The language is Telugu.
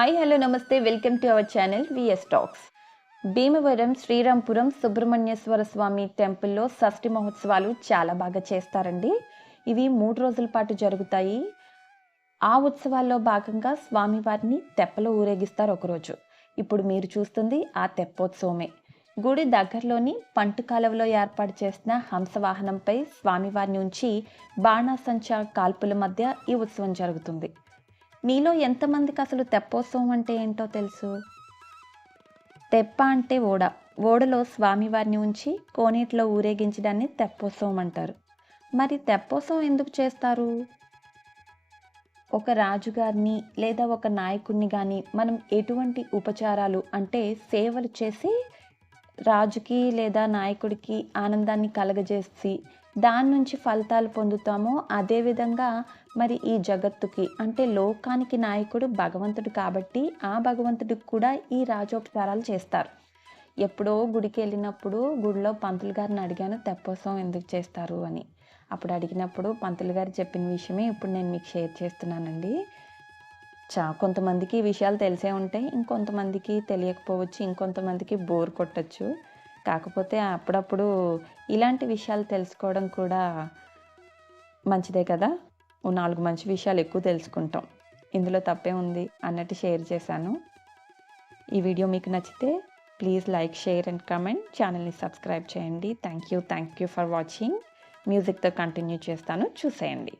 హాయ్ హలో నమస్తే welcome to our channel VS talks. Bhimavaram Srirampuram Subrahmanyeswara Swamy టెంపుల్లో షష్ఠి మహోత్సవాలు చాలా బాగా చేస్తారండి. ఇవి 3 రోజుల పాటు జరుగుతాయి. ఆ ఉత్సవాల్లో భాగంగా స్వామివారిని తెప్పలో ఊరేగిస్తారు ఒకరోజు. ఇప్పుడు మీరు చూస్తుంది ఆ తెప్పోత్సవమే. గుడి దగ్గరలోని పంటు కాలువలో ఏర్పాటు చేసిన హంసవాహనంపై స్వామివారిని ఉంచి బాణాసంచా కాల్పుల మధ్య ఈ ఉత్సవం జరుగుతుంది. మీలో ఎంతమందికి అసలు తెప్పోత్సవం అంటే ఏంటో తెలుసు? తెప్ప అంటే ఓడ. ఓడలో స్వామివారిని ఉంచి కోనేటిలో ఊరేగించడాన్ని తెప్పోత్సవం అంటారు. మరి తెప్పోత్సవం ఎందుకు చేస్తారు? ఒక రాజుగారిని లేదా ఒక నాయకుడిని కానీ మనం ఎటువంటి ఉపచారాలు అంటే సేవలు చేసి రాజుకి లేదా నాయకుడికి ఆనందాన్ని కలగజేసి దాని నుంచి ఫలితాలు పొందుతామో అదేవిధంగా మరి ఈ జగత్తుకి అంటే లోకానికి నాయకుడు భగవంతుడు కాబట్టి ఆ భగవంతుడికి కూడా ఈ రాజోపచారాలు చేస్తారు. ఎప్పుడో గుడికి వెళ్ళినప్పుడు గుడిలో పంతులు గారిని అడిగాను తెప్పోత్సవం ఎందుకు చేస్తారు అని. అప్పుడు అడిగినప్పుడు పంతులు గారు చెప్పిన విషయమే ఇప్పుడు నేను మీకు షేర్ చేస్తున్నానండి. కొంతమందికి ఈ విషయాలు తెలిసే ఉంటాయి, ఇంకొంతమందికి తెలియకపోవచ్చు, ఇంకొంతమందికి బోర్ కొట్టచ్చు. కాకపోతే అప్పుడప్పుడు ఇలాంటి విషయాలు తెలుసుకోవడం కూడా మంచిదే కదా. 4 మంచి విషయాలు ఎక్కువ తెలుసుకుంటాం, ఇందులో తప్పే ఉంది అన్నట్టు షేర్ చేశాను. ఈ వీడియో మీకు నచ్చితే please like, share and comment. ఛానల్ని సబ్స్క్రైబ్ చేయండి. Thank you for watching. మ్యూజిక్తో కంటిన్యూ చేస్తాను, చూసేయండి.